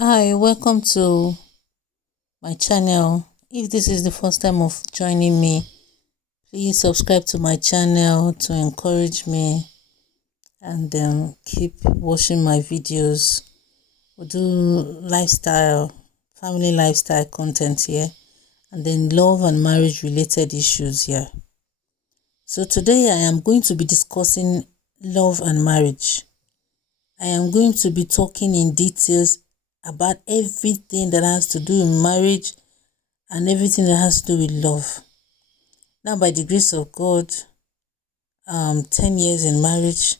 Hi, welcome to my channel. If this is the first time of joining me, please subscribe to my channel to encourage me and keep watching my videos. We do lifestyle, family lifestyle content here, and then love and marriage related issues here. So today I am going to be discussing love and marriage. I am going to be talking in details about everything that has to do with marriage and everything that has to do with love. Now, by the grace of God, 10 years in marriage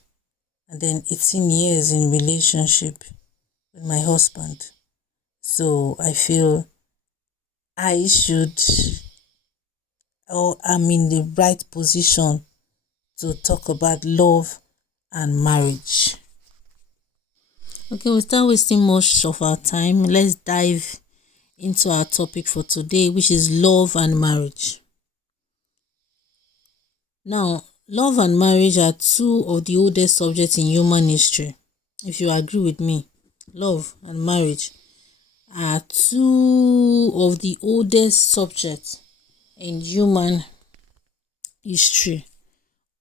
and then 18 years in relationship with my husband. So I feel I should, or I'm in the right position to talk about love and marriage. Okay, without wasting much of our time, let's dive into our topic for today, which is love and marriage. Now, love and marriage are two of the oldest subjects in human history. If you agree with me, love and marriage are two of the oldest subjects in human history.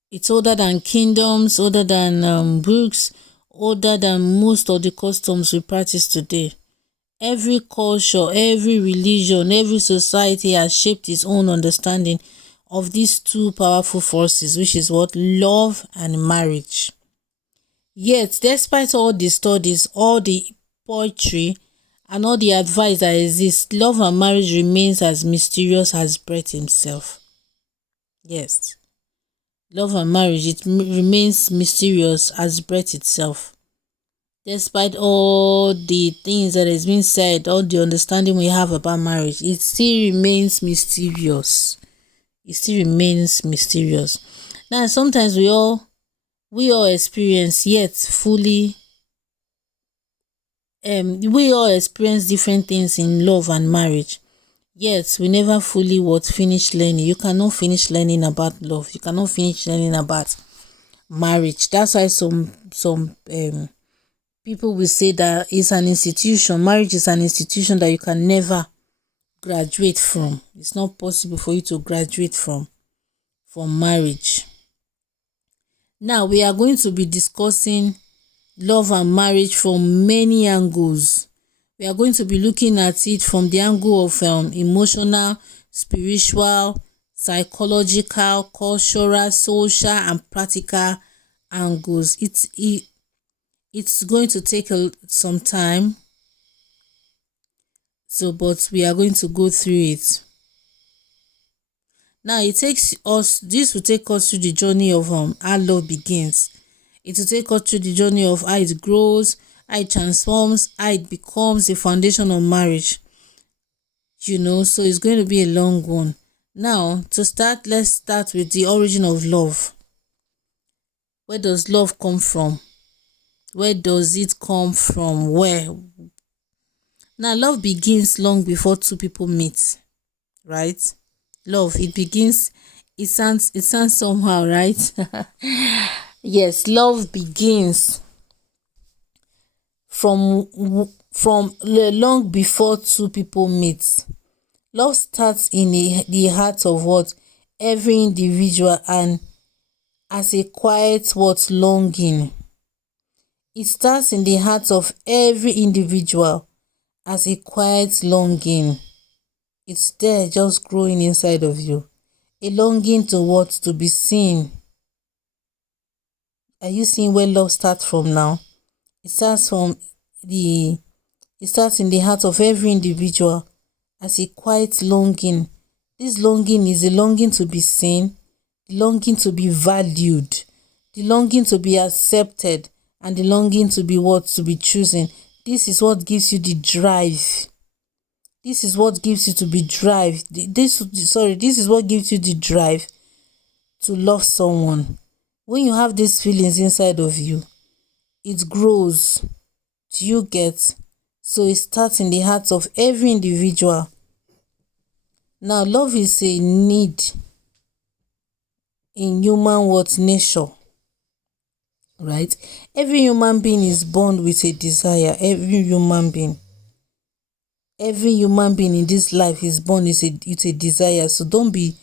It's older than kingdoms, older than books, older than most of the customs we practice today. Every culture, every religion, every society has shaped its own understanding of these two powerful forces, which is what? Love and marriage. Yet, despite all the studies, all the poetry, and all the advice that exists, love and marriage remains as mysterious as breath himself. Yes, love and marriage, it remains mysterious as breath itself. Despite all the things that has been said, all the understanding we have about marriage, it still remains mysterious. It still remains mysterious. Now, sometimes we all experience, yet fully, we all experience different things in love and marriage. Yet we never fully finish learning. You cannot finish learning about love. You cannot finish learning about marriage. That's why some people will say that it's an institution. Marriage is an institution that you can never graduate from. It's not possible for you to graduate from marriage. Now, we are going to be discussing love and marriage from many angles. We are going to be looking at it from the angle of emotional, spiritual, psychological, cultural, social, and practical angles. It's going to take some time, but we are going to go through it. Now, this will take us through the journey of how love begins. It will take us through the journey of how it grows, how it transforms, how it becomes the foundation of marriage. So it's going to be a long one. Now, to start, let's start with the origin of love. Where does love come from? Where does it come from? Where? Now, love begins long before two people meet, right? Love, it sounds somehow, right? Yes, love begins from long before two people meet. Love starts in the heart of every individual, and as a quiet longing. It starts in the heart of every individual as a quiet longing. It's there, just growing inside of you. A longing to be seen. Are you seeing where love starts from now? It starts in the heart of every individual as a quiet longing. This longing is a longing to be seen, the longing to be valued, the longing to be accepted, and the longing to be to be chosen. This is what gives you the drive. This is what gives you to be drive. This is what gives you the drive to love someone. When you have these feelings inside of you, it grows. Do you get? So it starts in the hearts of every individual. Now, love is a need in human nature, right? Every human being is born with a desire. Every human being. Every human being in this life is born with a desire. So don't be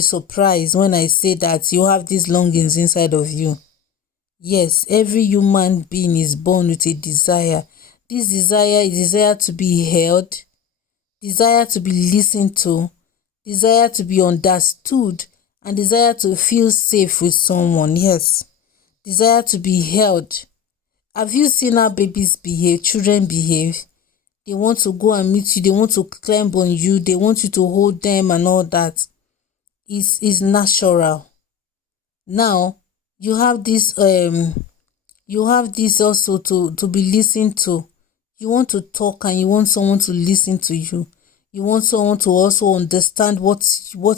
surprised when I say that you have these longings inside of you. Yes, every human being is born with a desire. This desire is desire to be held, desire to be listened to, desire to be understood, and desire to feel safe with someone. Yes, desire to be held. Have you seen how babies behave, children behave? They want to go and meet you, they want to climb on you, they want you to hold them and all that. Is natural. Now you have this also to be listened to. You want to talk and you want someone to listen to you. You want someone to also understand what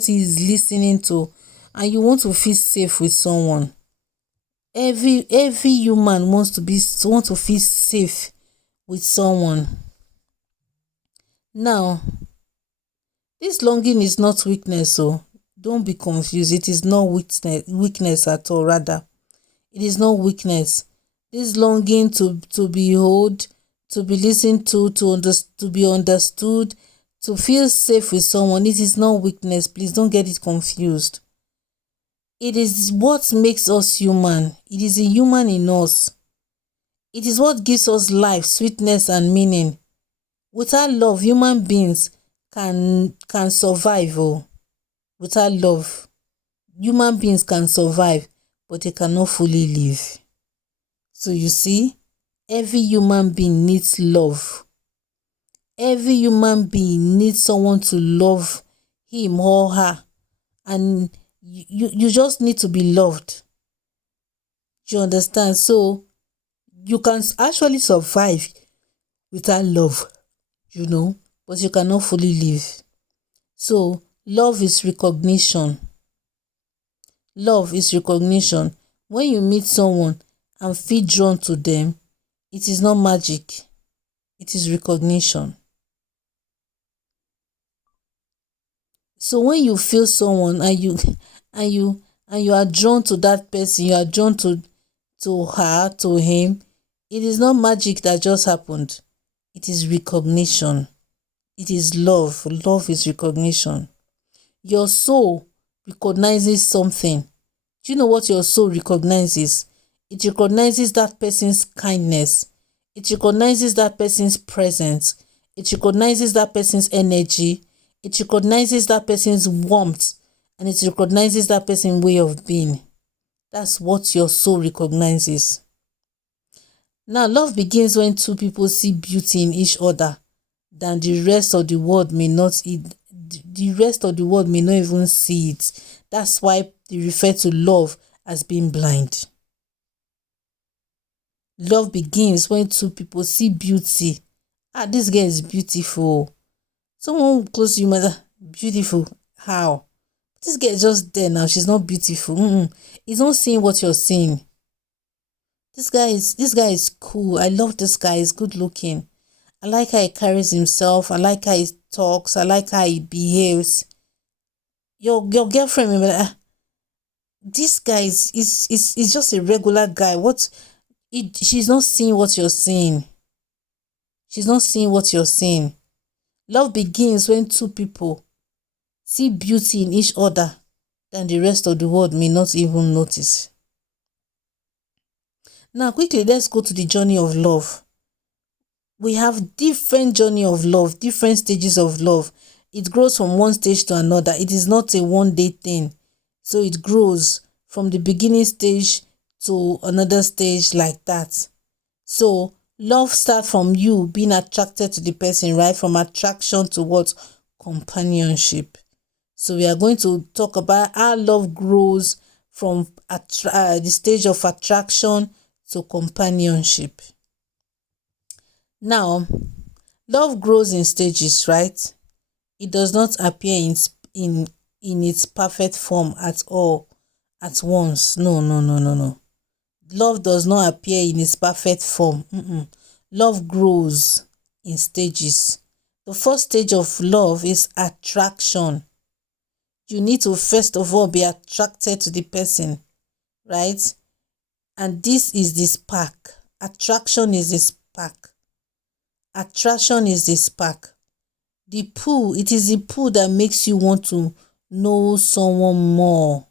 he is listening to, and you want to feel safe with someone. Every human wants to feel safe with someone. Now, this longing is not weakness, so don't be confused. It is not weakness at all. Rather, it is not weakness. This longing to be heard, to be listened to be understood, to feel safe with someone, it is not weakness. Please don't get it confused. It is what makes us human. It is a human in us. It is what gives us life, sweetness, and meaning. Without love, human beings can survive. Without love, human beings can survive, but they cannot fully live. So you see, every human being needs love. Every human being needs someone to love him or her, and you just need to be loved. You understand? So you can actually survive without love, but you cannot fully live. So love is recognition. Love is recognition. When you meet someone and feel drawn to them, it is not magic. It is recognition. So when you feel someone and you are drawn to that person, you are drawn to her, to him, it is not magic that just happened. It is recognition. It is love. Love is recognition. Your soul recognizes something. Do you know what your soul recognizes? It recognizes that person's kindness. It recognizes that person's presence. It recognizes that person's energy. It recognizes that person's warmth, and it recognizes that person's way of being. That's what your soul recognizes. Now, love begins when two people see beauty in each other than the rest of the world may not even see it. That's why they refer to love as being blind. Love begins when two people see beauty. This girl is beautiful. Someone close to you might say, beautiful. How? This girl is just there now. She's not beautiful. He's not seeing what you're seeing. This guy is cool. I love this guy. He's good looking. I like how he carries himself. I like how he talks. I like how he behaves. Your girlfriend will be like, this guy is just a regular guy. She's not seeing what you're seeing. She's not seeing what you're seeing. Love begins when two people see beauty in each other than the rest of the world may not even notice. Now, quickly, let's go to the journey of love. We have different journey of love, different stages of love. It grows from one stage to another. It is not a one-day thing. So it grows from the beginning stage to another stage like that. So love starts from you being attracted to the person, right? From attraction to what? Companionship. So we are going to talk about how love grows from the stage of attraction to companionship. Now, love grows in stages, right? It does not appear in its perfect form at once. No. Love does not appear in its perfect form. Love grows in stages. The first stage of love is attraction. You need to first of all be attracted to the person, right? And this is the spark. Attraction is the spark. Attraction is the spark. The pull, it is the pull that makes you want to know someone more.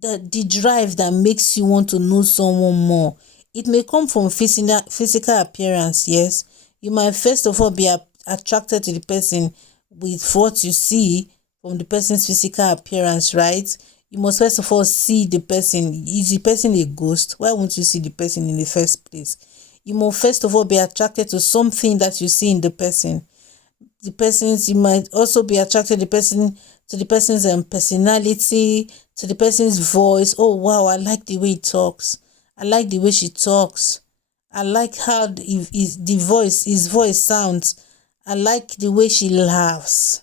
The drive that makes you want to know someone more. It may come from physical appearance, yes. You might first of all be attracted to the person with what you see from the person's physical appearance, right? You must first of all see the person. Is the person a ghost? Why won't you see the person in the first place? You must first of all be attracted to something that you see in the person. You might also be attracted to the person's personality, to the person's voice. Oh wow, I like the way he talks. I like the way she talks. I like how his voice sounds. I like the way she laughs.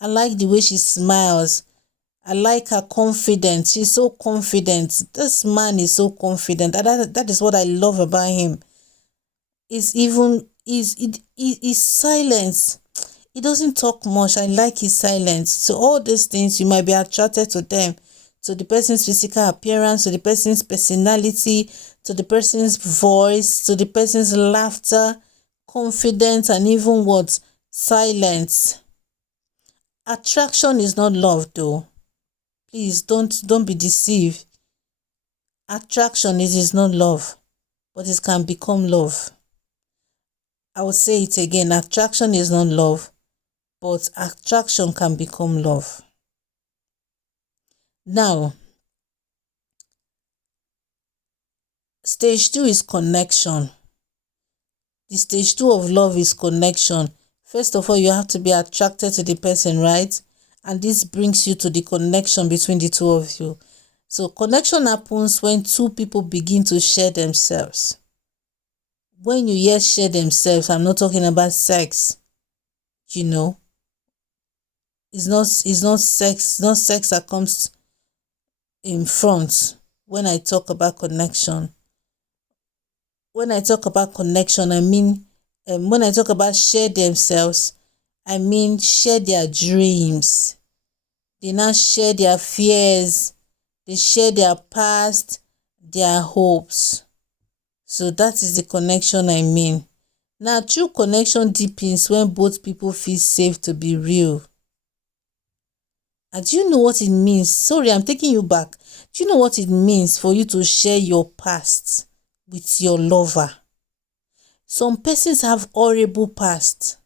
I like the way she smiles. I like her confidence. She's so confident. This man is so confident. That is what I love about him. His silence. He doesn't talk much. I like his silence. So all these things, you might be attracted to them, to the person's physical appearance, to the person's personality, to the person's voice, to the person's laughter, confidence, and even what? Silence. Attraction is not love, though. Please don't be deceived. Attraction is not love, but it can become love. I will say it again. Attraction is not love, but attraction can become love. Now, stage 2 is connection. The stage 2 of love is connection. First of all, you have to be attracted to the person, right? And this brings you to the connection between the two of you. So connection happens when two people begin to share themselves. When you hear share themselves, I'm not talking about sex. You know, it's not sex that comes in front when I talk about connection. When I talk about connection, I mean, when I talk about share themselves, I mean share their dreams. They now share their fears. They share their past, their hopes. So that is the connection I mean. Now, true connection deepens when both people feel safe to be real. And do you know what it means? Sorry, I'm taking you back. Do you know what it means for you to share your past with your lover? Some persons have horrible past.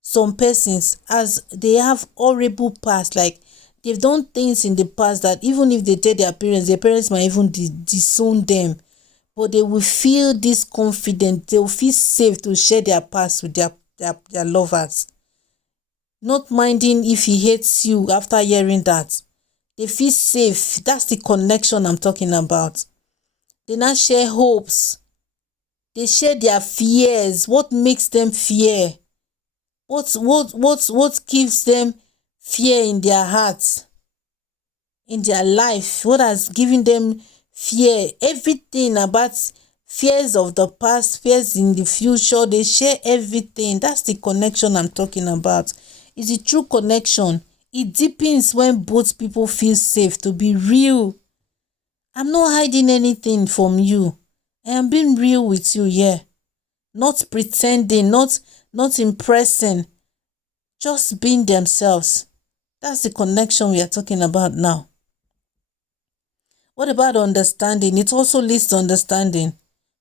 Some persons, as they have horrible past, like they've done things in the past that even if they tell their parents might even disown them. But they will feel this confident. They will feel safe to share their past with their lovers. Not minding if he hates you after hearing that. They feel safe. That's the connection I'm talking about. They now share hopes. They share their fears. What makes them fear? What gives them fear in their hearts? In their life? What has given them fear? Everything about fears of the past, fears in the future, they share everything. That's the connection I'm talking about. It's a true connection. It deepens when both people feel safe to be real. I'm not hiding anything from you. I am being real with you here. Not pretending, not impressing. Just being themselves. That's the connection we are talking about now. What about understanding? It also leads to understanding.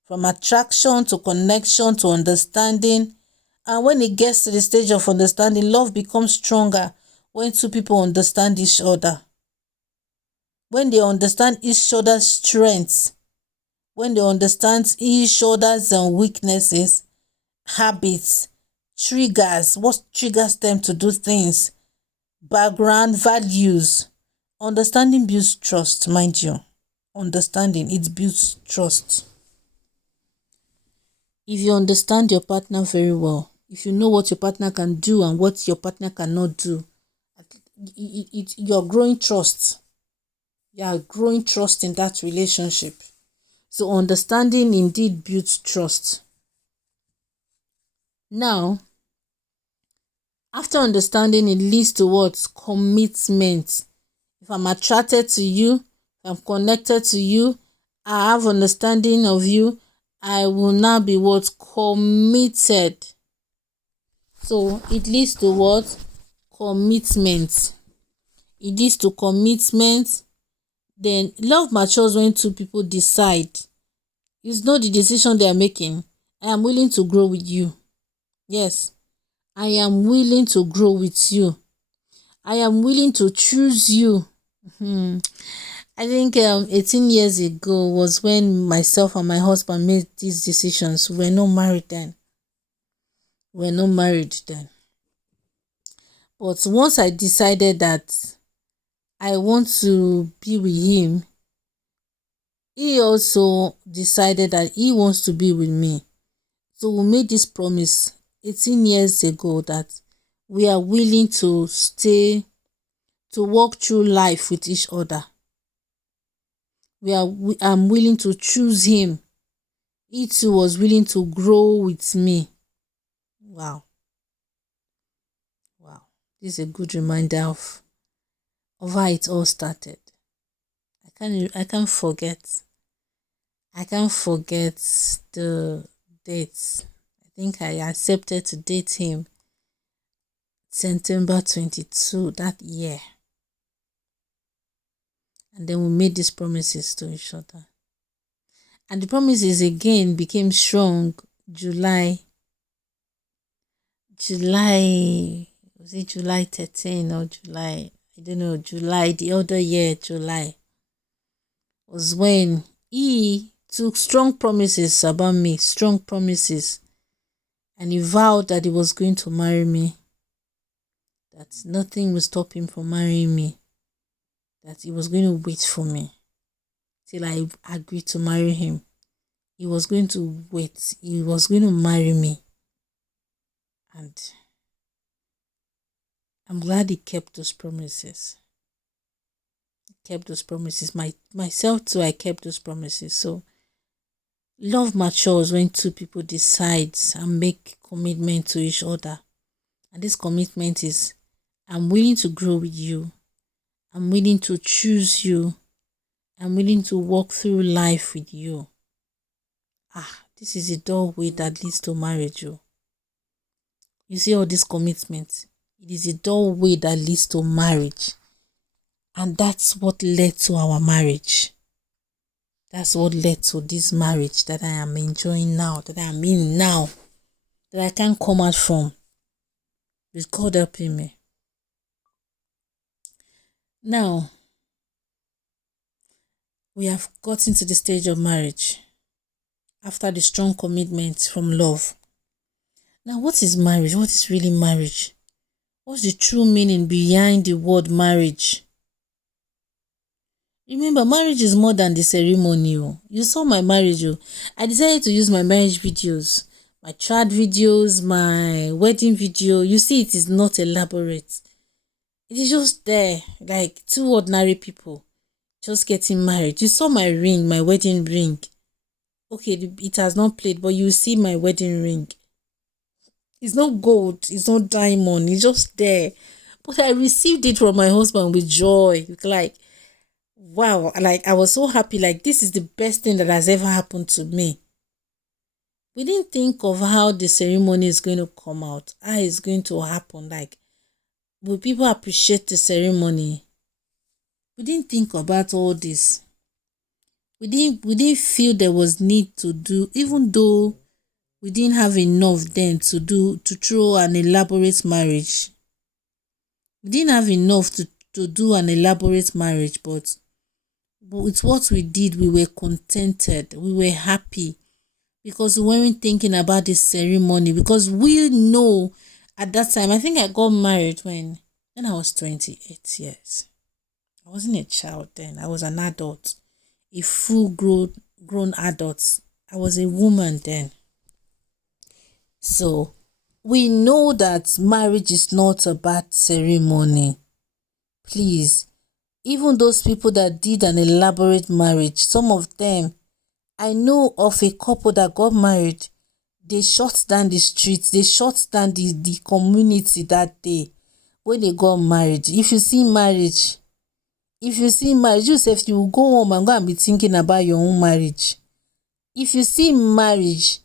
From attraction to connection to understanding. And when it gets to the stage of understanding, love becomes stronger when two people understand each other. When they understand each other's strengths. When they understand each other's weaknesses, habits, triggers, what triggers them to do things, background, values. Understanding builds trust, mind you. Understanding, it builds trust. If you understand your partner very well, if you know what your partner can do and what your partner cannot do, you're growing trust. You are growing trust in that relationship. So understanding indeed builds trust. Now, after understanding, it leads to what? Commitment. If I'm attracted to you, if I'm connected to you, I have understanding of you, I will now be what? Committed. So it leads to what? Commitment. It leads to commitment. Then love matures when two people decide. It's not the decision they are making. I am willing to grow with you. Yes, I am willing to grow with you. I am willing to choose you. I think 18 years ago was when myself and my husband made these decisions. We're not married then. But once I decided that I want to be with him, he also decided that he wants to be with me. So we made this promise 18 years ago that we are willing to walk through life with each other. I'm willing to choose him. He too was willing to grow with me. Wow. This is a good reminder of how it all started. I can't forget the dates. I think I accepted to date him September 22 that year. And then we made these promises to each other. And the promises again became strong July, was it July 13 or July? I don't know, July, the other year, July, was when he took strong promises about me, and he vowed that he was going to marry me, that nothing will stop him from marrying me, that he was going to wait for me till I agreed to marry him. He was going to wait. He was going to marry me. And I'm glad he kept those promises. Myself too, I kept those promises. So love matures when two people decide and make commitment to each other. And this commitment is, I'm willing to grow with you. I'm willing to choose you. I'm willing to walk through life with you. This is a doorway that leads to marriage. You see all this commitment. It is a doorway that leads to marriage. And that's what led to our marriage. That's what led to this marriage that I am enjoying now, that I am in now, that I can't come out from. With God helping me. Now, we have gotten to the stage of marriage after the strong commitment from love. Now, what is marriage? What is really marriage? What's the true meaning behind the word marriage? Remember, marriage is more than the ceremony. You saw my marriage. I decided to use my marriage videos, my child videos, my wedding video. You see, it is not elaborate. It is just there, like two ordinary people just getting married. You saw my ring, my wedding ring. Okay, it has not played, but you see my wedding ring. It's not gold, it's not diamond, it's just there. But I received it from my husband with joy. Like, wow, like I was so happy. Like, this is the best thing that has ever happened to me. We didn't think of how the ceremony is going to come out, how it's going to happen. Like, will people appreciate the ceremony? We didn't think about all this. We didn't feel there was need to do, even though we didn't have enough then to throw an elaborate marriage. We didn't have enough to do an elaborate marriage, but with what we did, we were contented. We were happy because we weren't thinking about the ceremony, because we know at that time, I think I got married when I was 28 years. I wasn't a child then. I was an adult, a full grown adult. I was a woman then. So we know that marriage is not about ceremony. Please, even those people that did an elaborate marriage, some of them, I know of a couple that got married. They shut down the streets. They shut down the community that day when they got married. If you see marriage, yourself, you will go home and go and be thinking about your own marriage. If you see marriage,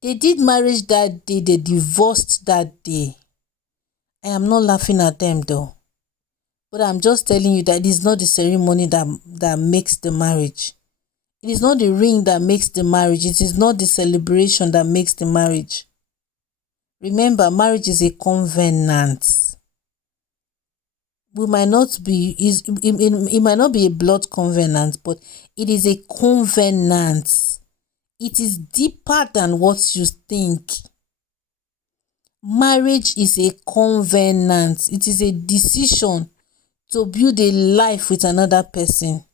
they did marriage that day, they divorced that day. I am not laughing at them though. But I'm just telling you that it is not the ceremony that makes the marriage. It is not the ring that makes the marriage. It is not the celebration that makes the marriage. Remember, marriage is a covenant. It might not be a blood covenant, but it is a covenant. It is deeper than what you think. Marriage is a covenant. It is a decision to build a life with another person.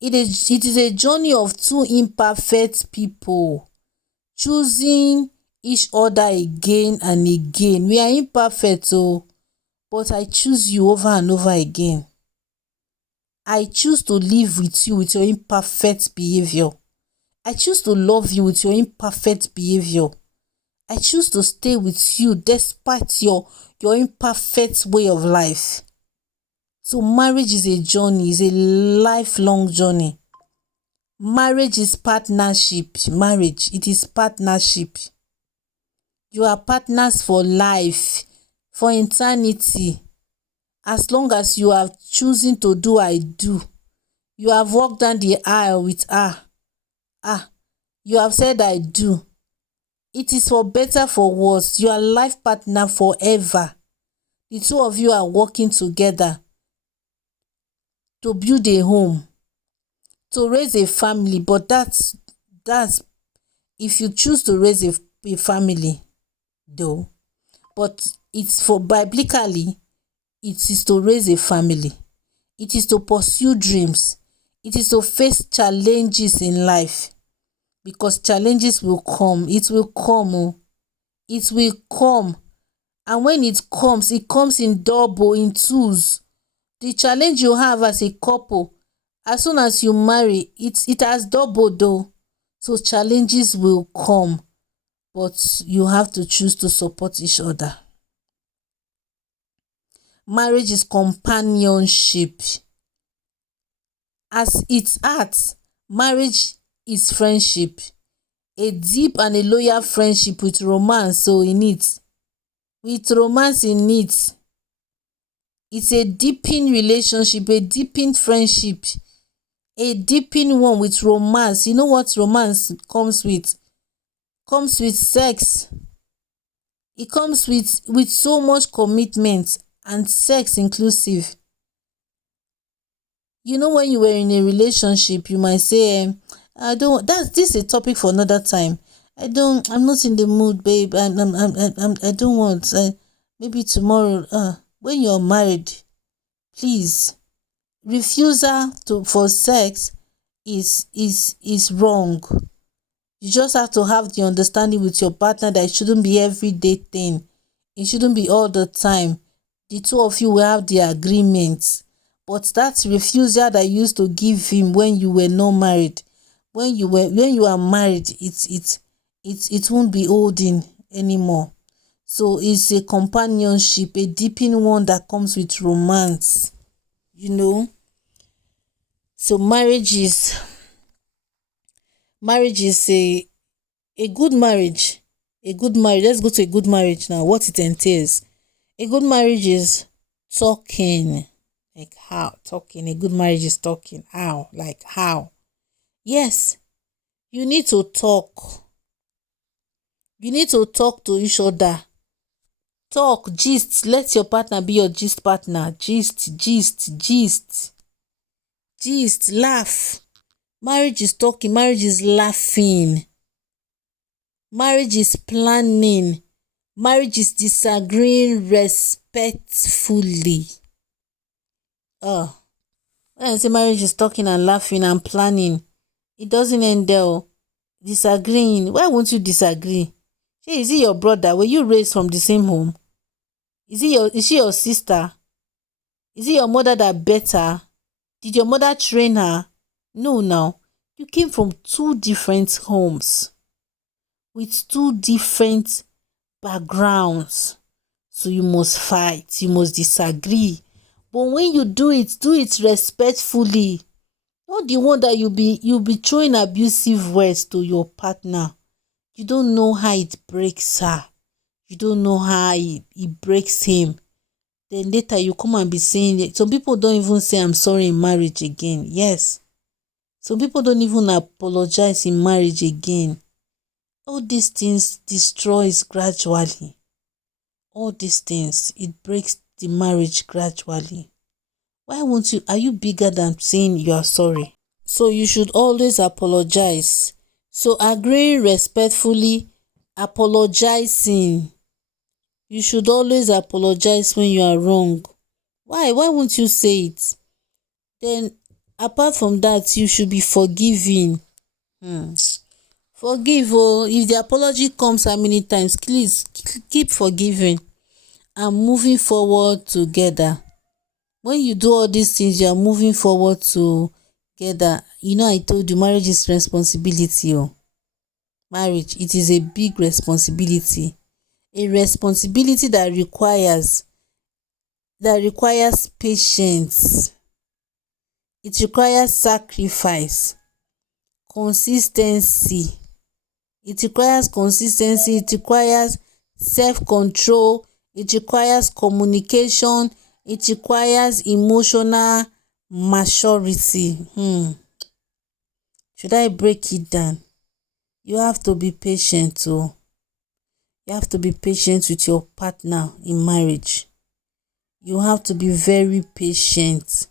It is a journey of two imperfect people choosing each other again and again. We are imperfect, but I choose you over and over again. I choose to live with you with your imperfect behavior. I choose to love you with your imperfect behavior. I choose to stay with you despite your imperfect way of life. So marriage is a journey, is a lifelong journey. Marriage is partnership. It is partnership. You are partners for life, for eternity. As long as you are choosing to do I do, you have walked down the aisle with her. You have said I do. It is for better, for worse. You are life partner forever. The two of you are working together to build a home, to raise a family. But that's if you choose to raise a family, though. But it's for biblically, it is to raise a family. It is to pursue dreams. It is to face challenges in life. Because challenges will come. It will come. It will come. And when it comes in double, in twos. The challenge you have as a couple, as soon as you marry, it has doubled though. So challenges will come. But you have to choose to support each other. Marriage is companionship. As its heart, marriage is friendship. A deep and a loyal friendship with romance in it. With romance in it. It's a deepened relationship, a deepened friendship, a deepened one with romance. You know what romance comes with? Comes with sex. It comes with so much commitment and sex inclusive. You know, when you were in a relationship, you might say, this is a topic for another time. I'm not in the mood, babe. I don't want. Maybe tomorrow. When you're married, please, refusal for sex is wrong. You just have to have the understanding with your partner that it shouldn't be everyday thing. It shouldn't be all the time. The two of you will have the agreement. But that refusal that you used to give him when you were not married, when you are married, it won't be holding anymore. So it's a companionship, a deepening one that comes with romance. You know. So marriage is a good marriage. A good marriage. Let's go to a good marriage now. What it entails. A good marriage is talking. Like how? Talking. A good marriage is talking. How? Like how? Yes. You need to talk. You need to talk to each other. Talk, gist. Let your partner be your gist partner. Gist. Laugh. Marriage is talking. Marriage is laughing. Marriage is planning. Marriage is disagreeing respectfully. When I say marriage is talking and laughing and planning, it doesn't end there. Disagreeing. Why won't you disagree? Hey, is it your brother? Were you raised from the same home? Is she your sister? Is it your mother that better? Did your mother train her? No, now. You came from two different homes with two different backgrounds. So you must fight. You must disagree. But when you do it respectfully. Not the one that you'll be throwing abusive words to your partner. You don't know how it breaks her. You don't know how it breaks him. Then later you come and be saying it. Some people don't even say I'm sorry in marriage again. Yes. Some people don't even apologize in marriage again. All these things destroys gradually. All these things, it breaks the marriage gradually. Why won't you? Are you bigger than saying you are sorry? So you should always apologize. So agreeing respectfully, apologizing. You should always apologize when you are wrong. Why won't you say it? Then apart from that, you should be forgiving. Forgive. If the apology comes how many times, please keep forgiving and moving forward together. When you do all these things, you are moving forward together. I told you marriage is responsibility. Marriage, it is a big responsibility. A responsibility that requires patience. It requires sacrifice, consistency. It requires self-control. It requires communication. It requires emotional maturity. Should I break it down? You have to be patient too. You have to be patient with your partner in marriage. You have to be very patient.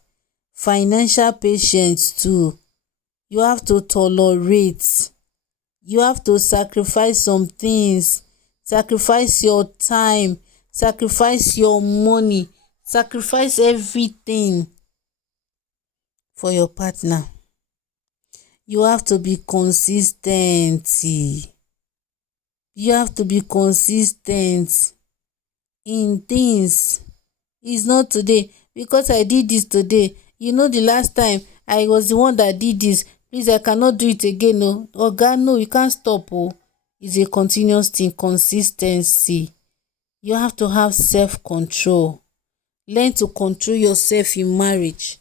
Financial patience too. You have to tolerate. You have to sacrifice some things. Sacrifice your time. Sacrifice your money. Sacrifice everything for your partner. You have to be consistent. You have to be consistent in things. It's not today because I did this today. The last time I was the one that did this. Please, I cannot do it again. No, Oga, no, you can't stop. It's a continuous thing. Consistency. You have to have self-control. Learn to control yourself in marriage.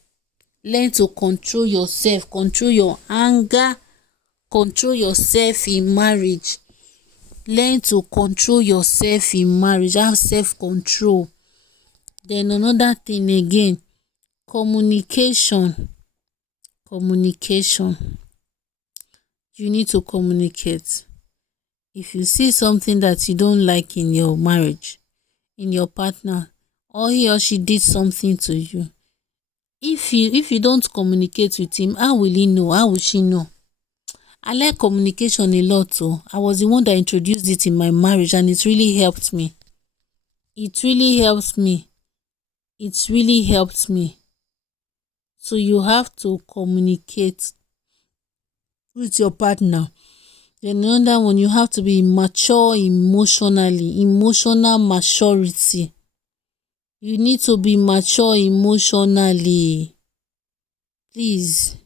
Learn to control yourself. Control your anger. Control yourself in marriage. Learn to control yourself in marriage. Have self-control. Then another thing again, communication. You need to communicate. If you see something that you don't like in your marriage, in your partner, or he or she did something to you, if you don't communicate with him, how will he know? How will she know? I like communication a lot too. I was the one that introduced it in my marriage, and it really helped me. It really helps me. So you have to communicate with your partner. Then another one, you have to be mature emotionally. Emotional maturity. You need to be mature emotionally. Please.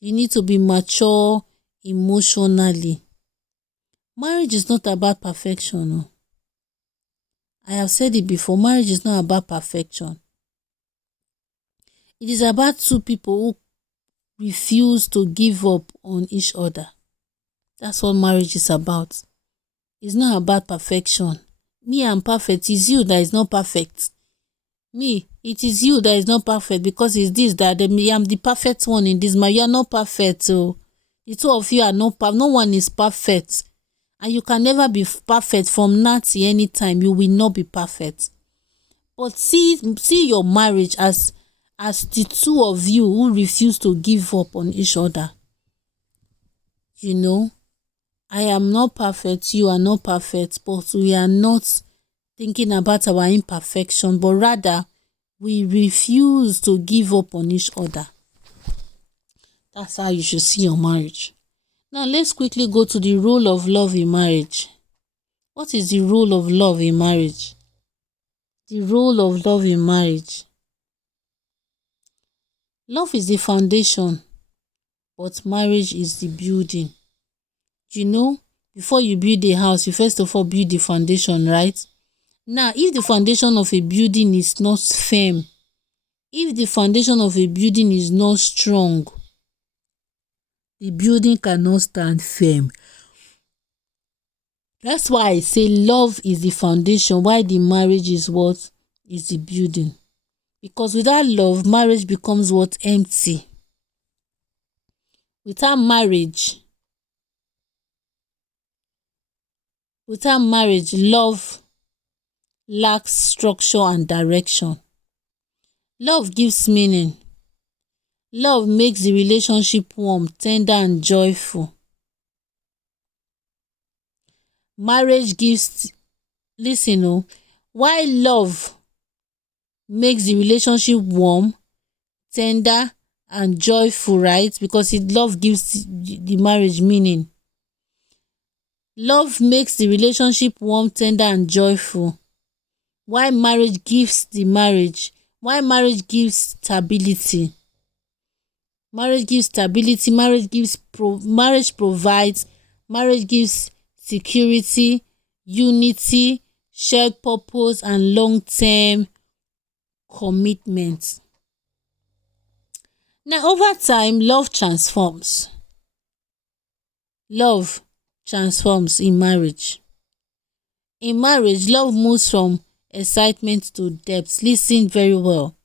You need to be mature emotionally. Marriage is not about perfection. I have said it before. Marriage is not about perfection. It is about two people who refuse to give up on each other. That's what marriage is about. It's not about perfection. Me, I'm perfect. It's you that is not perfect. Me, it is you that is not perfect because it's this that I'm the perfect one in this marriage. You are not perfect. So the two of you are not perfect. No one is perfect. And you can never be perfect from now to any time. You will not be perfect. But see your marriage as the two of you who refuse to give up on each other. I am not perfect, you are not perfect, but we are not thinking about our imperfection, but rather we refuse to give up on each other. That's how you should see your marriage. Now let's quickly go to the role of love in marriage. What is the role of love in marriage? The role of love in marriage. Love is the foundation, but marriage is the building. Before you build a house, you first of all build the foundation, right? Now, if the foundation of a building is not firm, if the foundation of a building is not strong, the building cannot stand firm. That's why I say love is the foundation, while the marriage is what is the building. Because without love, marriage becomes what? Empty. Without marriage, love lacks structure and direction. Love gives meaning. Love makes the relationship warm, tender and joyful. Marriage gives, listen oh, while love makes the relationship warm, tender and joyful, right? Because love gives the marriage meaning. Love makes the relationship warm, tender and joyful. Why marriage gives stability. Marriage provides, marriage gives security, unity, shared purpose and long-term commitment. Now over time, love transforms in marriage. In marriage, love moves from excitement to depth. Listen very well.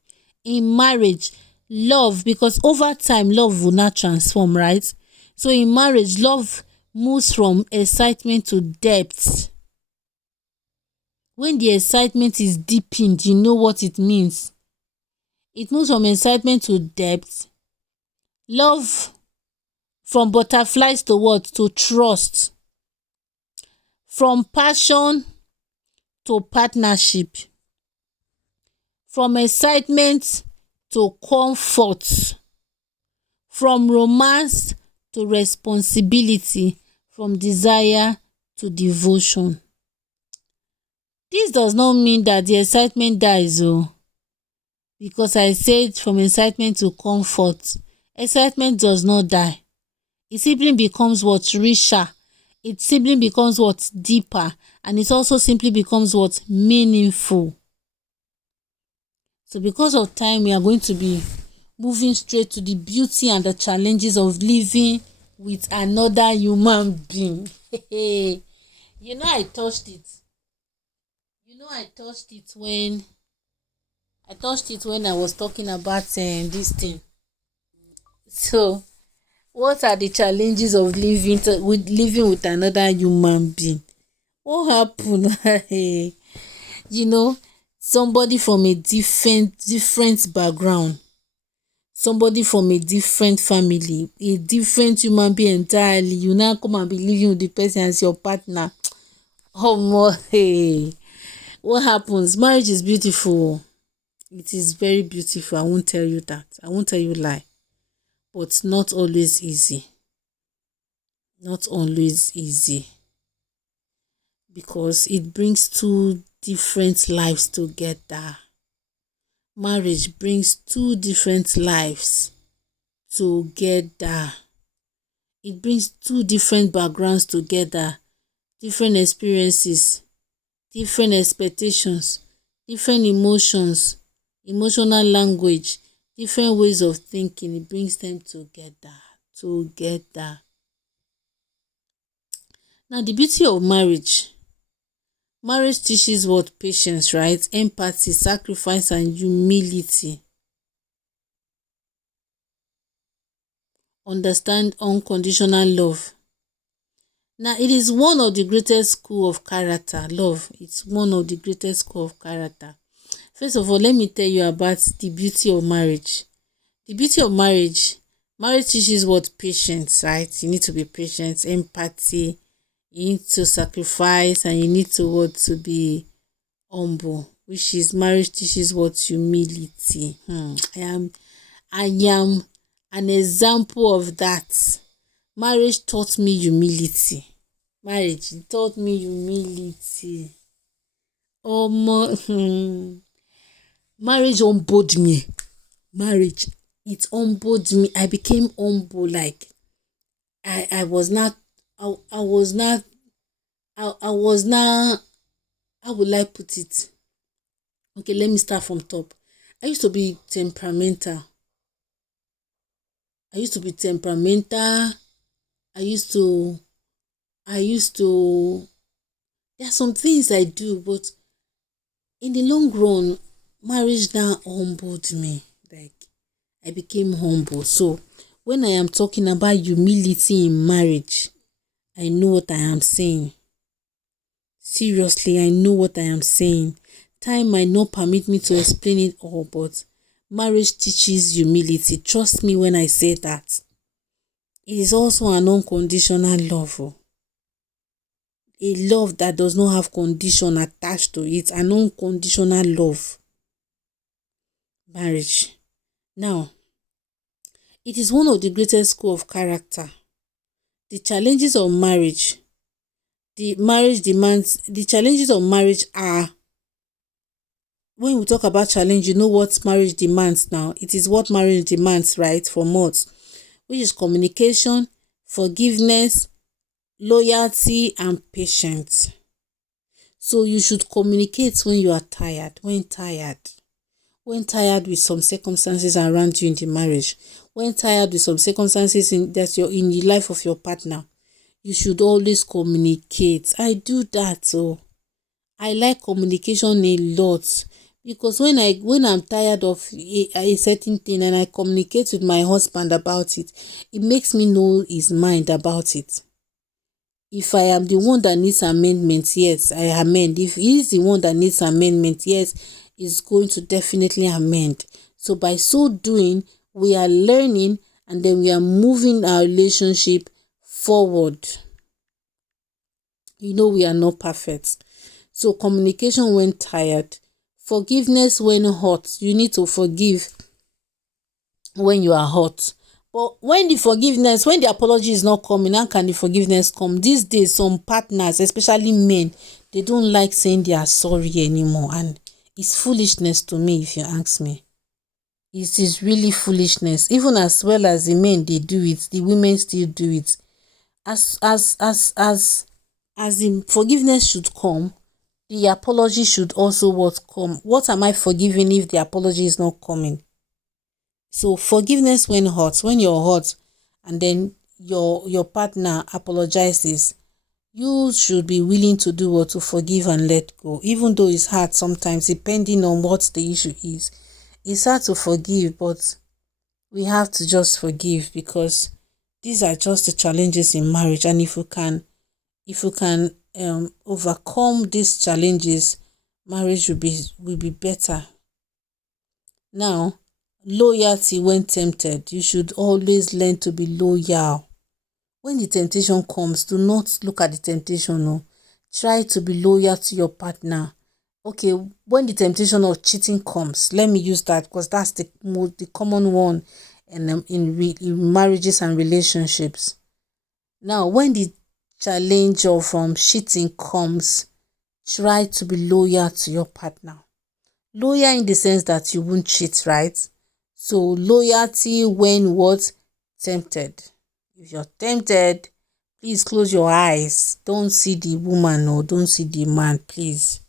In marriage, love, because over time love will not transform, right? So in marriage, love moves from excitement to depth. When the excitement is deepened, you know what it means. It moves from excitement to depth. Love from butterflies to what? To trust. From passion to partnership. From excitement to comfort. From romance to responsibility. From desire to devotion. This does not mean that the excitement dies oh, because I said from excitement to comfort. Excitement does not die. It simply becomes what? Richer. It simply becomes what? Deeper. And it also simply becomes what? Meaningful. So because of time, we are going to be moving straight to the beauty and the challenges of living with another human being. You know I touched it when I was talking about this thing. So what are the challenges of living with another human being? What happened? You know, somebody from a different background, somebody from a different family, a different human being entirely. You now come and be living with the person as your partner. Hey, what happens? Marriage is beautiful. It is very beautiful. I won't tell you that. I won't tell you lie. But not always easy. Not always easy. Because it brings two different lives together. Marriage brings two different lives together. It brings two different backgrounds together, different experiences, different expectations, different emotions, emotional language, different ways of thinking. It brings them together. Now, the beauty of marriage teaches what? Patience, right? Empathy, sacrifice and humility. Understand unconditional love. Now, it is one of the greatest school of character. Love, it's one of the greatest school of character. First of all, let me tell you about the beauty of marriage. The beauty of marriage teaches what? Patience, right? You need to be patient, empathy, you need to sacrifice, and you need to what? To be humble, which is marriage teaches what? Humility. I am an example of that. Marriage taught me humility. Marriage taught me humility. Marriage humbled me. Marriage, it humbled me. I became humble. Like I was not how would I put it? Okay, let me start from top. I used to be temperamental. I used to There are some things I do, but in the long run, marriage now humbled me. Like, I became humble. So when I am talking about humility in marriage, I know what I am saying. Seriously, I know what I am saying. Time might not permit me to explain it all, but marriage teaches humility. Trust me when I say that. It is also an unconditional love. A love that does not have condition attached to it. An unconditional love. Marriage. Now, it is one of the greatest school of character. The challenges of marriage. The challenges of marriage are, when we talk about challenge, you know what marriage demands now. It is what marriage demands, right, from us, which is communication, forgiveness, loyalty, and patience. So you should communicate when you are tired, when tired with some circumstances around you in the marriage, when tired with some circumstances in the life of your partner. You should always communicate. I do that. So I like communication a lot, because when I'm tired of a certain thing and I communicate with my husband about it, it makes me know his mind about it. If I am the one that needs amendment, yes, I amend. If he is the one that needs amendment, yes, he's going to definitely amend. So by so doing, we are learning, and then we are moving our relationship forward. We are not perfect. So communication when tired, forgiveness when hot. You need to forgive when you are hot. But when the apology is not coming, how can the forgiveness come? These days, some partners, especially men, they don't like saying they are sorry anymore. And it's foolishness to me, if you ask me. It is really foolishness. Even as well as the men, they do it, the women still do it. As the forgiveness should come, the apology should also come. What am I forgiving if the apology is not coming? So forgiveness when hot, when you're hot, and then your partner apologizes, you should be willing to do what, to forgive and let go, even though it's hard sometimes, depending on what the issue is. It's hard to forgive, but we have to just forgive, because these are just the challenges in marriage. And if you can overcome these challenges, marriage will be better. Now, loyalty when tempted. You should always learn to be loyal. When the temptation comes, do not look at the temptation. No. Try to be loyal to your partner. Okay, when the temptation of cheating comes, let me use that, because that's the common one in marriages and relationships. Now, when the challenge of cheating comes, try to be loyal to your partner. Loyal in the sense that you won't cheat, right? So loyalty when what? Tempted. If you're tempted, please close your eyes. Don't see the woman or don't see the man, please.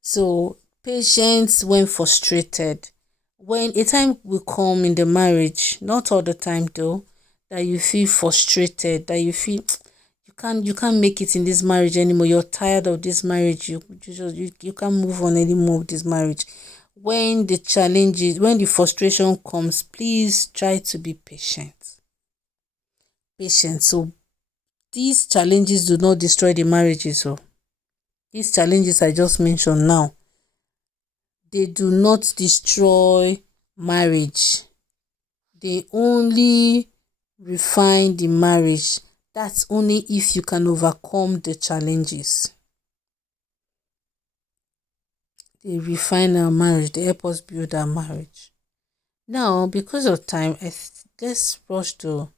So patience when frustrated. When a time will come in the marriage, not all the time though, that you feel frustrated, that you feel you can't make it in this marriage anymore. You're tired of this marriage. You can't move on anymore with this marriage. When the frustration comes, please try to be patient. So these challenges do not destroy the marriages. So these challenges I just mentioned now, they do not destroy marriage. They only refine the marriage. That's only if you can overcome the challenges. They refine our marriage. They help us build our marriage. Now, because of time, let's rush to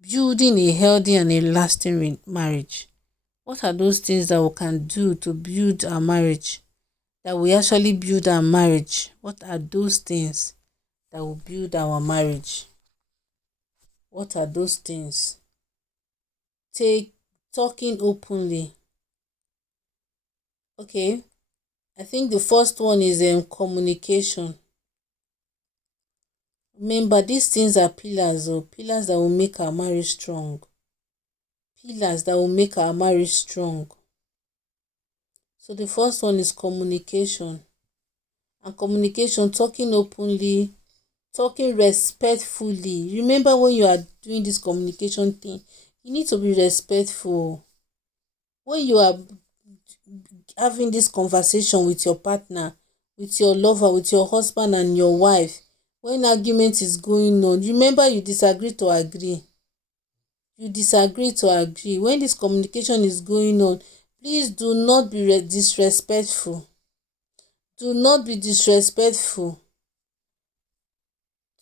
building a healthy and a lasting marriage. What are those things that we can do to build our marriage? That we actually build our marriage? What are those things that will build our marriage? What are those things? Take talking openly. Okay, I think the first one is communication. Remember, these things are pillars that will make our marriage strong. Pillars that will make our marriage strong. So the first one is communication. And communication, talking openly, talking respectfully. Remember, when you are doing this communication thing, you need to be respectful. When you are having this conversation with your partner, with your lover, with your husband and your wife, when argument is going on, remember, you disagree to agree. When this communication is going on, please do not be disrespectful. Do not be disrespectful.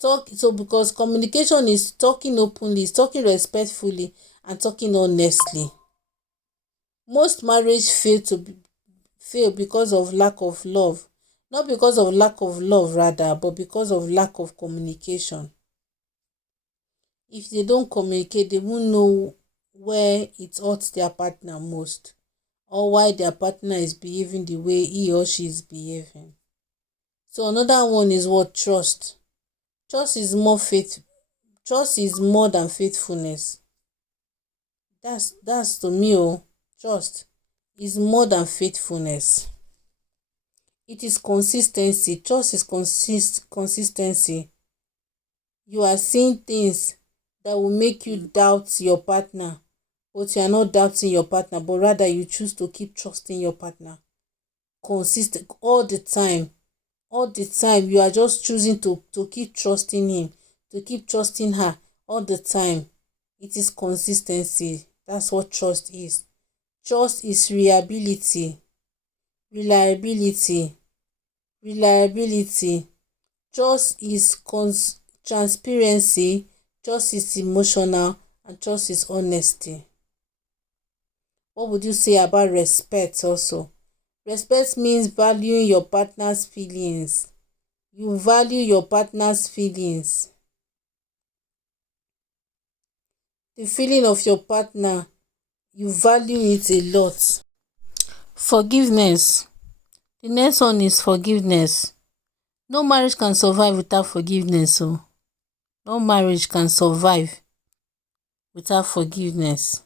Because communication is talking openly, is talking respectfully, and talking honestly. Most marriage fail because of lack of love. Not because of lack of love rather, but because of lack of communication. If they don't communicate, they won't know where it hurts their partner most, or why their partner is behaving the way he or she is behaving. So another one is what? Trust. Trust is more than faithfulness. That's to me. Trust is more than faithfulness. It is consistency. Trust is consistency. You are seeing things that will make you doubt your partner, but you are not doubting your partner, but rather you choose to keep trusting your partner. Consistent all the time. You are just choosing to keep trusting him, to keep trusting her all the time. It is consistency. That's what trust is. Trust is reliability. Trust is transparency. Trust is emotional, and trust is honesty. What would you say about respect also? Respect means valuing your partner's feelings. You value your partner's feelings. The feeling of your partner, you value it a lot. Forgiveness. The next one is forgiveness. No marriage can survive without forgiveness. No marriage can survive without forgiveness.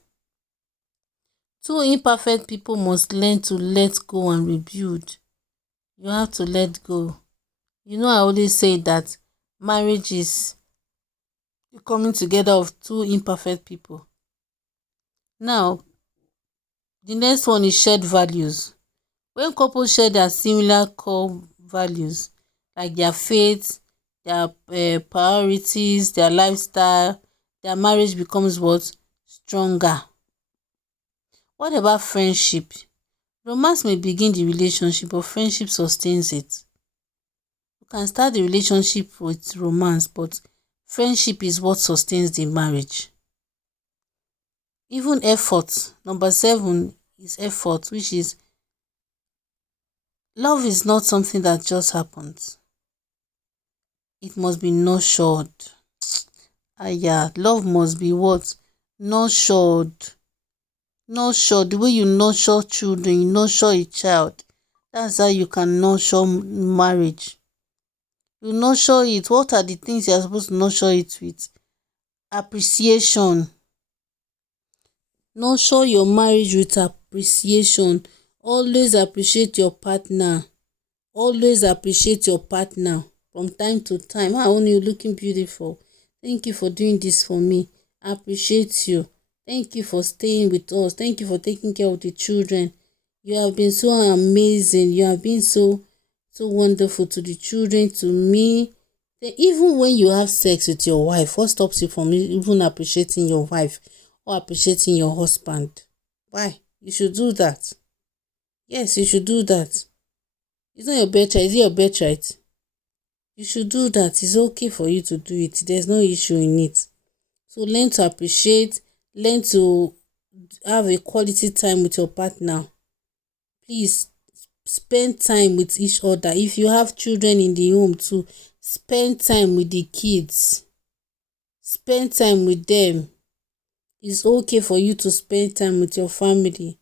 Two imperfect people must learn to let go and rebuild. You have to let go. I always say that marriage is the coming together of two imperfect people. Now, the next one is shared values. When couples share their similar core values, like their faith, their priorities, their lifestyle, their marriage becomes what? Stronger. What about friendship? Romance may begin the relationship, but friendship sustains it. You can start the relationship with romance, but friendship is what sustains the marriage. Even effort. Number 7 is effort, which is love is not something that just happens. It must be nurtured. Love must be what? Nurtured. The way you nurture children, you nurture a child. That's how you can nurture marriage. You nurture it. What are the things you are supposed to nurture it with? Appreciation. Nurture your marriage with appreciation. Always appreciate your partner. From time to time. Only you looking beautiful. Thank you for doing this for me. I appreciate you. Thank you for staying with us. Thank you for taking care of the children. You have been so amazing. You have been so wonderful to the children, to me. Then even when you have sex with your wife, what stops you from even appreciating your wife or appreciating your husband? Why? You should do that. Yes, you should do that. It's not your birthright. Is it your birthright? You should do that. It's okay for you to do it. There's no issue in it. So learn to appreciate. Learn to have a quality time with your partner. Please spend time with each other. If you have children in the home too, spend time with the kids. Spend time with them. It's okay for you to spend time with your family.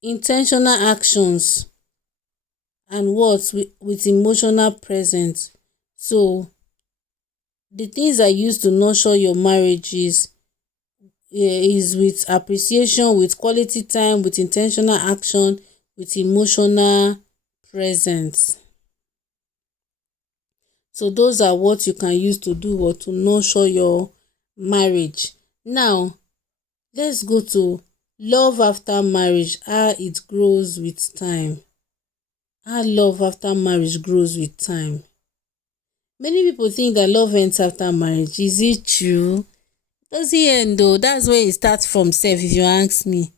Intentional actions and what? With emotional presence. So the things I use to nurture your marriage is with appreciation, with quality time, with intentional action, with emotional presence. So those are what you can use to do or to nurture your marriage. Now, let's go to love after marriage, how it grows with time. How love after marriage grows with time. Many people think that love ends after marriage. Is it true? Does it end though? That's where it starts from sef, if you ask me.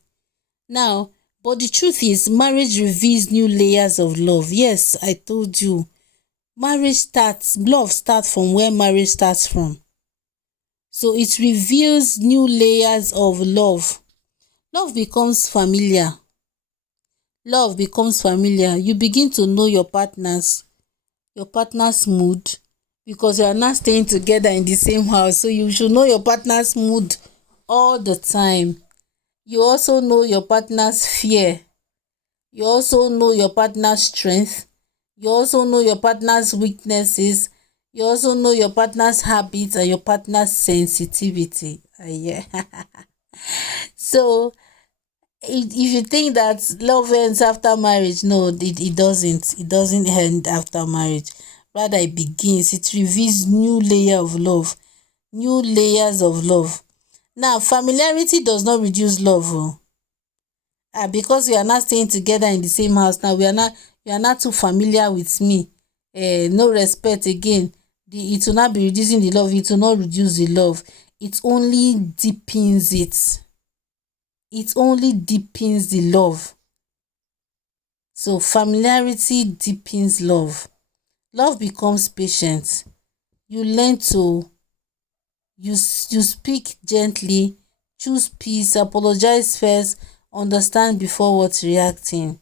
Now, but the truth is, marriage reveals new layers of love. Yes, I told you. Love starts from where marriage starts from. So it reveals new layers of love. Love becomes familiar. You begin to know your partner's mood, because you are not staying together in the same house. So you should know your partner's mood all the time. You also know your partner's fear. You also know your partner's strength. You also know your partner's weaknesses. You also know your partner's habits and your partner's sensitivity. Yeah. So if you think that love ends after marriage, no, it doesn't. It doesn't end after marriage. Rather, it begins. It reveals new layers of love. Now, familiarity does not reduce love. Because we are not staying together in the same house now, you are not too familiar with me. No respect again. It will not be reducing the love. It will not reduce the love. It only deepens it. It only deepens the love. So familiarity deepens love. Love becomes patient. You learn to you speak gently, choose peace, apologize first, understand before reacting.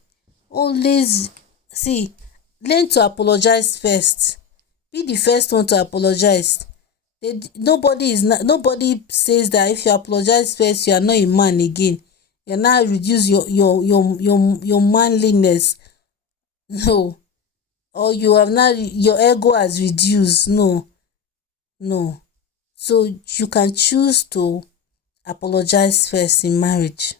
Always learn to apologize first. Be the first one to apologize. Nobody says that if you apologize first, you are not a man again. You are now reduce your manliness. No. Or you have not, your ego has reduced. No. So you can choose to apologize first in marriage.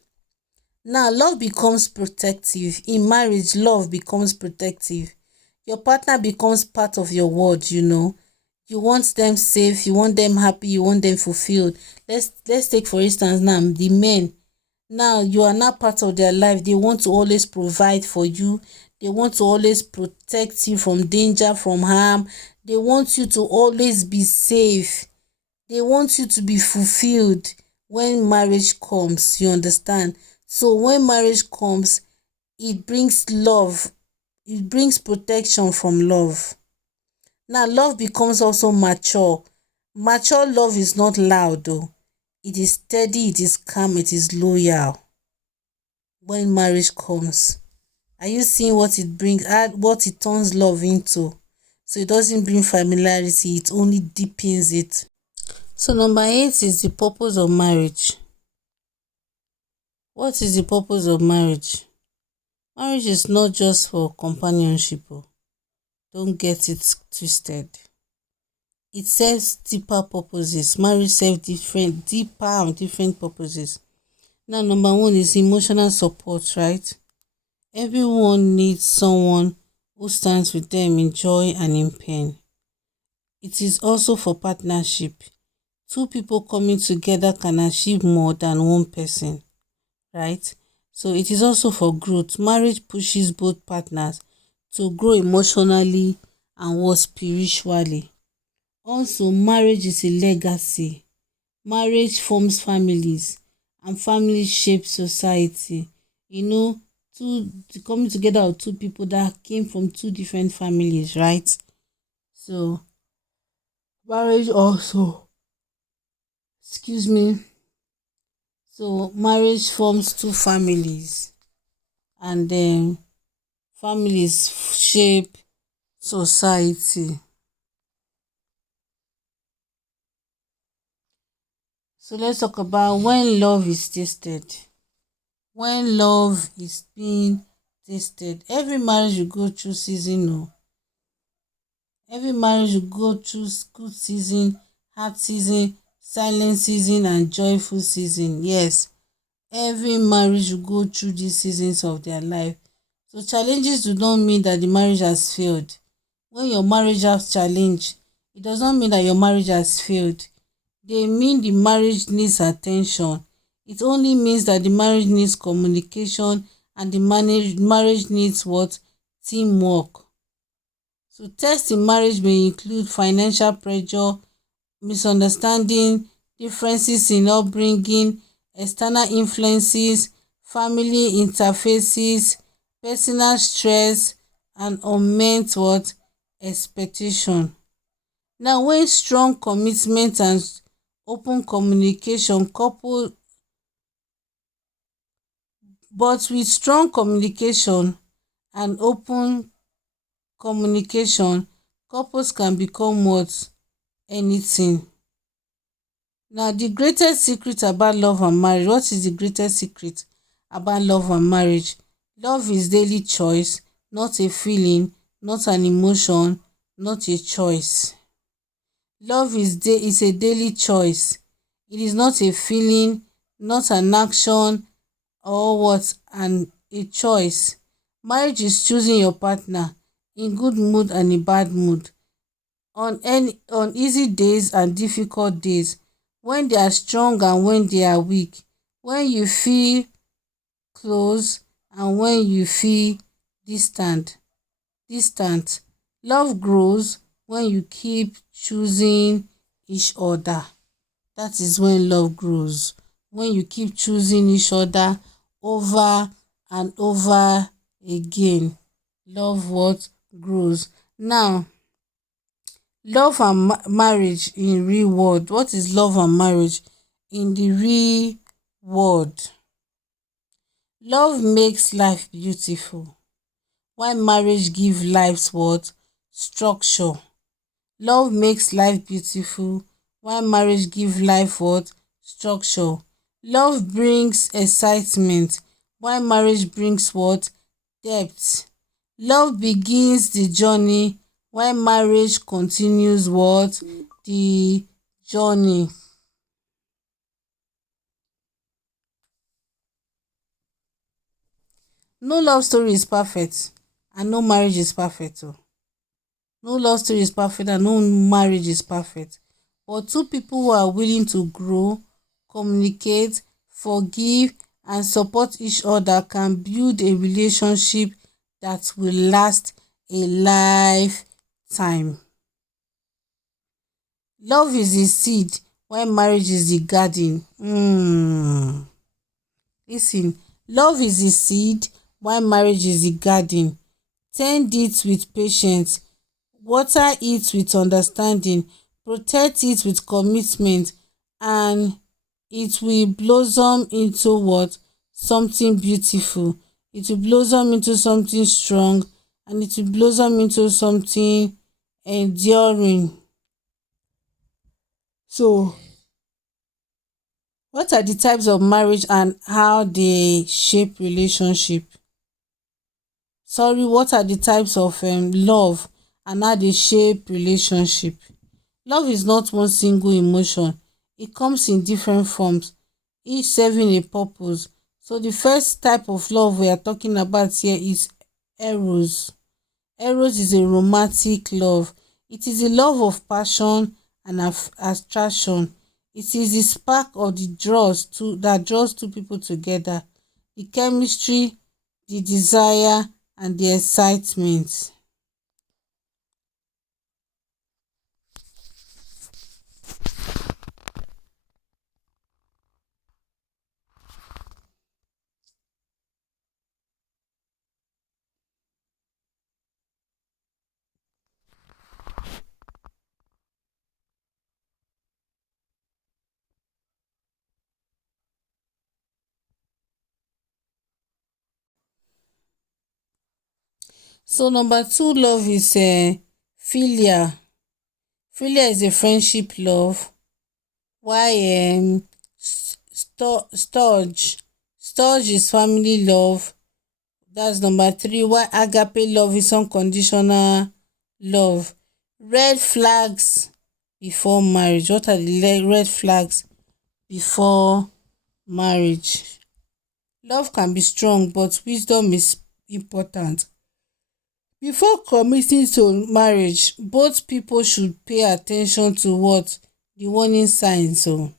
Now, love becomes protective. In marriage, love becomes protective. Your partner becomes part of your world, You want them safe, you want them happy, you want them fulfilled. Let's take for instance now the men. Now you are not part of their life. They want to always provide for you. They want to always protect you from danger, from harm. They want you to always be safe. They want you to be fulfilled when marriage comes. You understand? So when marriage comes, it brings love. It brings protection from love. Now, love becomes also mature. Mature love is not loud though. It is steady, it is calm, it is loyal. When marriage comes, are you seeing what it brings, what it turns love into? So it doesn't bring familiarity, it only deepens it. So number 8 is the purpose of marriage. What is the purpose of marriage? Marriage is not just for companionship. Don't get it twisted. It serves deeper purposes. Marriage serves deeper and different purposes. Now, number 1 is emotional support, right? Everyone needs someone who stands with them in joy and in pain. It is also for partnership. 2 people coming together can achieve more than one person, right? So it is also for growth. Marriage pushes both partners to grow emotionally and spiritually. Also, marriage is a legacy. Marriage forms families, and families shape society. Coming together of 2 people that came from 2 different families, right? So marriage also, so marriage forms 2 families, and then families shape society. So let's talk about when love is tasted. When love is being tasted, every marriage will go through season. Every marriage will go through good season, hard season, silent season, and joyful season. Yes, every marriage will go through these seasons of their life. So challenges do not mean that the marriage has failed. When your marriage has challenge, it does not mean that your marriage has failed. They mean the marriage needs attention. It only means that the marriage needs communication, and the marriage needs what? Teamwork. So tests in marriage may include financial pressure, misunderstanding, differences in upbringing, external influences, family interfaces, personal stress, and unmet what? Expectation. Now, when strong commitment and open communication couple but with strong communication and open communication, couples can become what? Anything. Now, the greatest secret about love and marriage. What is the greatest secret about love and marriage? Love is daily choice, not a feeling, not an emotion, not a choice. Love is a daily choice. It is not a feeling, not an action, or what? And a choice. Marriage is choosing your partner in good mood and in bad mood, on easy days and difficult days, when they are strong and when they are weak, when you feel close and when you feel distant. Love grows when you keep choosing each other. That is when love grows. When you keep choosing each other over and over again, love what? Grows. Now, love and marriage in real world. What is love and marriage in the real world? Love makes life beautiful, while marriage give life what? Structure. Love makes life beautiful, while marriage give life what? Structure. Love brings excitement, while marriage brings what? Depth. Love begins the journey, while marriage continues what? The journey. No love story is perfect, and no marriage is perfect. No love story is perfect and no marriage is perfect. But two people who are willing to grow, communicate, forgive, and support each other can build a relationship that will last a lifetime. Love is the seed, while marriage is the garden. Listen, love is the seed, while marriage is the garden. Tend it with patience, water it with understanding, protect it with commitment, and it will blossom into what? Something beautiful. It will blossom into something strong, and it will blossom into something enduring. So, what are the types of marriage and how they shape relationship? What are the types of love and how they shape relationship? Love is not one single emotion. It comes in different forms, each serving a purpose. So the first type of love we are talking about here is eros. Eros is a romantic love. It is a love of passion and attraction. It is the spark of the that draws two people together. The chemistry, the desire, and the excitement. So number two love is philia. Philia is a friendship love, while storge is family love. That's number three. While agape love is unconditional love. Red flags before marriage. What are the red flags before marriage? Love can be strong, but wisdom is important. Before committing to marriage, both people should pay at ten tion to what? The warning signs. So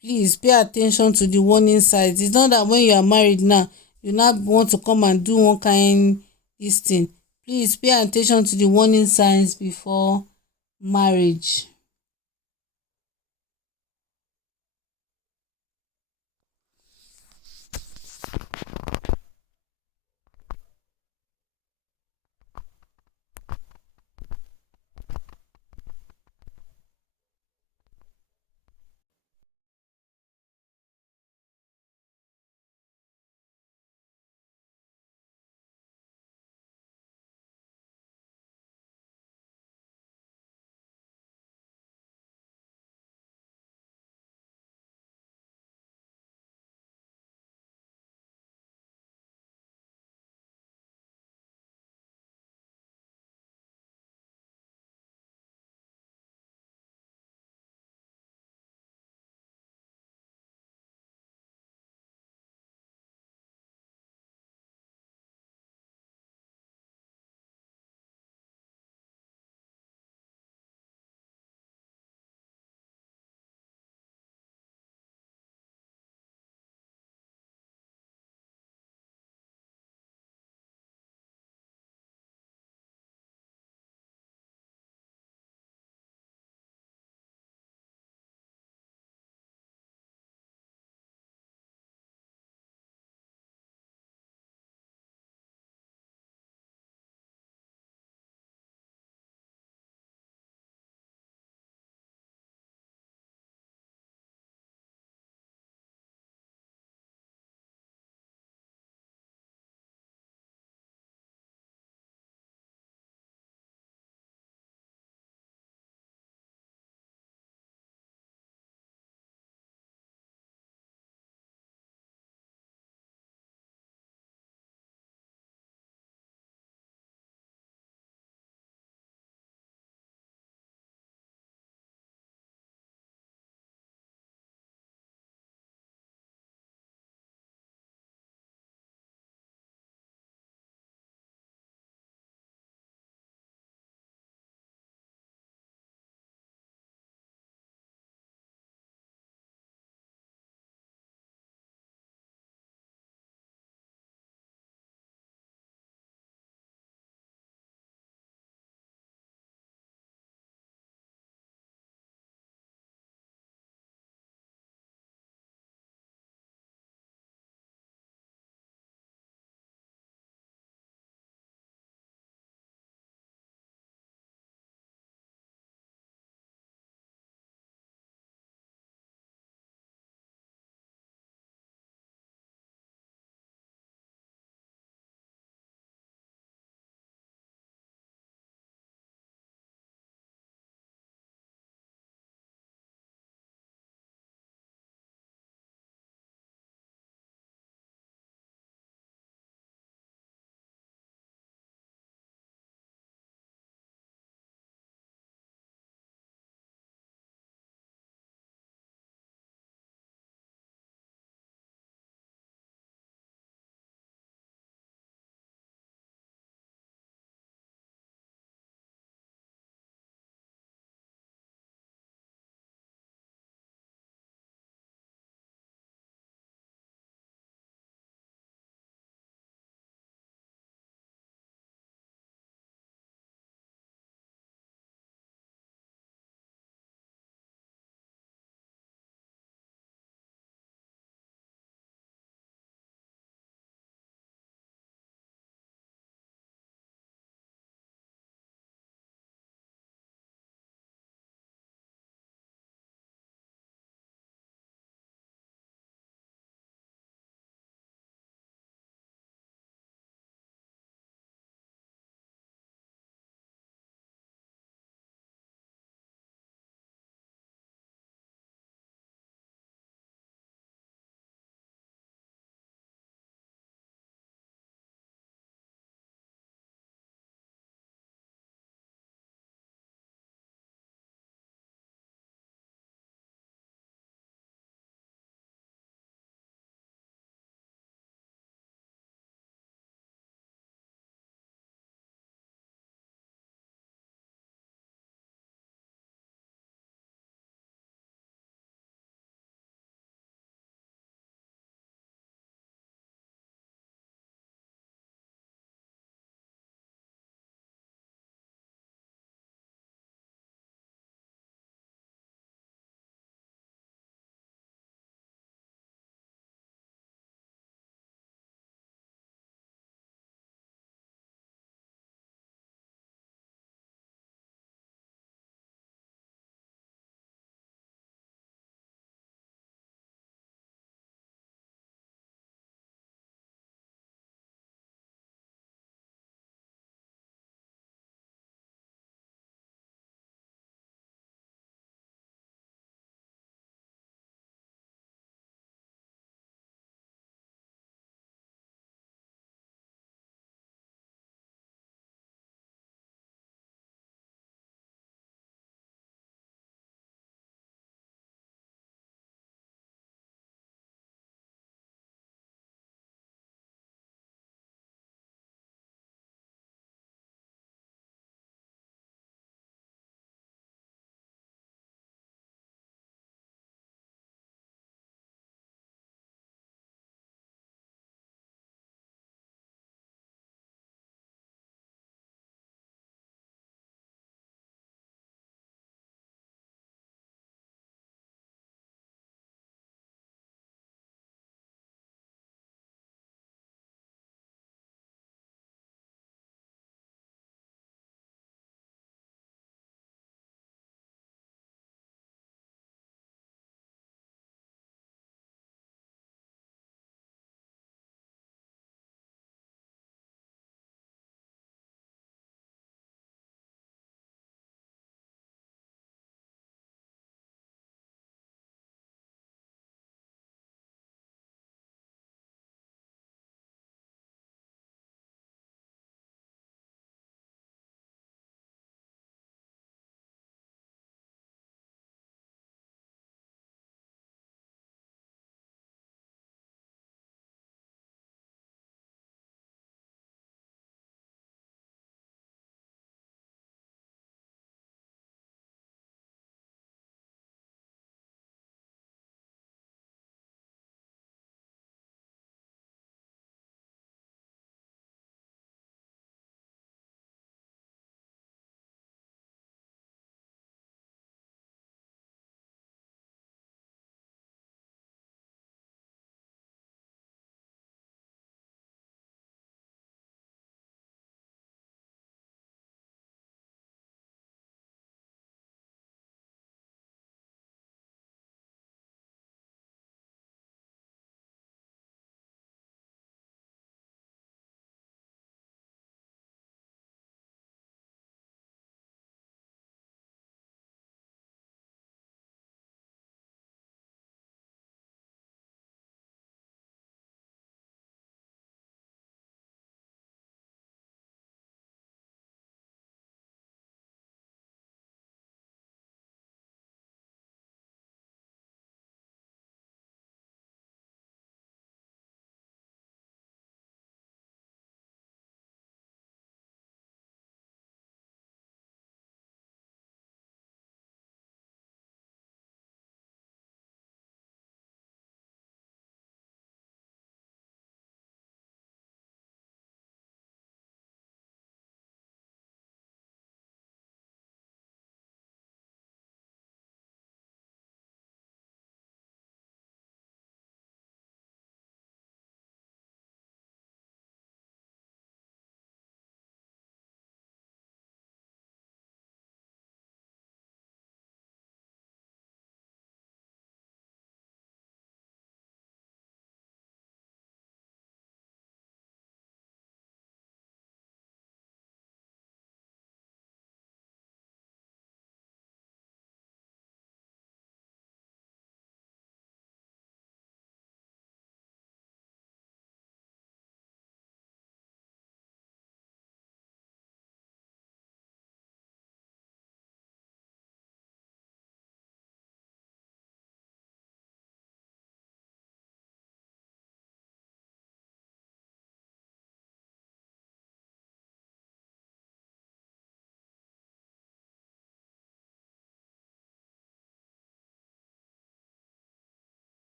please pay at ten tion to the warning signs. It's not that when you are married now, you now want to come and do one kind this thing. Please pay at ten tion to the warning signs before marriage.